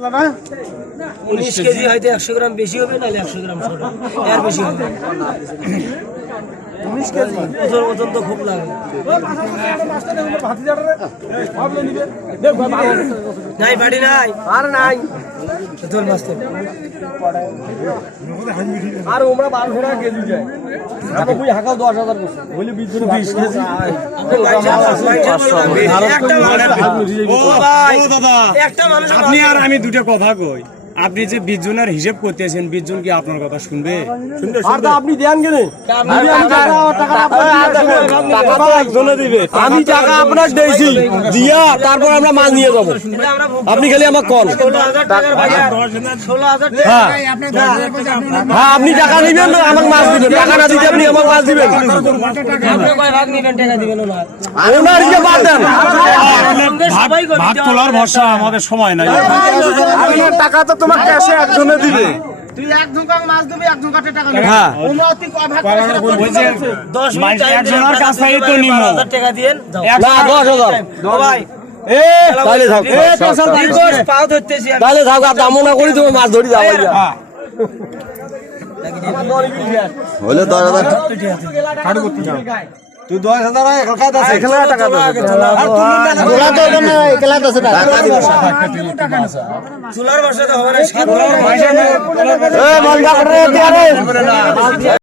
19 KG হয়তো 100 গ্রাম বেশি হবে, নাহলে 100 গ্রাম ছোট, এর বেশি হবে। 19 কেজি ওজন তো খুব লাগে। নাই বাড়ি নাই আর নাই তোর মাস্টার আর ওমরা 1200 টাকা কেজি যায়। আপনি বুঝি হাকাও 10,000 বছর বলি 20 জন 20 কেজি আপনি আর আমি দুটো কথা কই, আপনি যে 20 জনের হিসাব করতেছেন, 20 জন কি আপনার কথা শুনবে? আপনি দেন কেন? আমি টাকা আপনার দিয়েছি দিয়া তারপর আমরা মাল নিয়ে যাবো, আপনি খালি আমার কল। 16,000 হ্যাঁ হ্যাঁ, আপনি টাকা নিবেন না আমাকে মাছ দিবেন, টাকা না দিতে আপনি আমাকে মাছ দিবেন। আপনি কয় ভাগ নিবেন টাকা দিবেন না? ওনার ইয়ে বাদ দেন, ভাত তোলার ভরসা আমাদের সময় নাই। টাকা তো তোমার ক্যাশে একজনে দিবে। তুই এক ঝুঁকাং মাছ দিবি, এক ঝুঁকাতে টাকা নিবি। হ্যাঁ। ওমরা তুই কয় ভাগ করে সেটা তোর ওই যে 10 মিনিট টাইম একজনের কাছেই তো নিমো। 10,000 টাকা দিয়েন যাও। না 10,000 ও ভাই তাহলে থাক, দীর্ঘ পাও ধরতেছি আমি। তাহলে থাক, আর দামও না করি তুমি মাছ ধরি যাও। হলে 10,000 তুই 10,000 টাকা আছে, টাকা চুলার বসাতে হবে না, সাত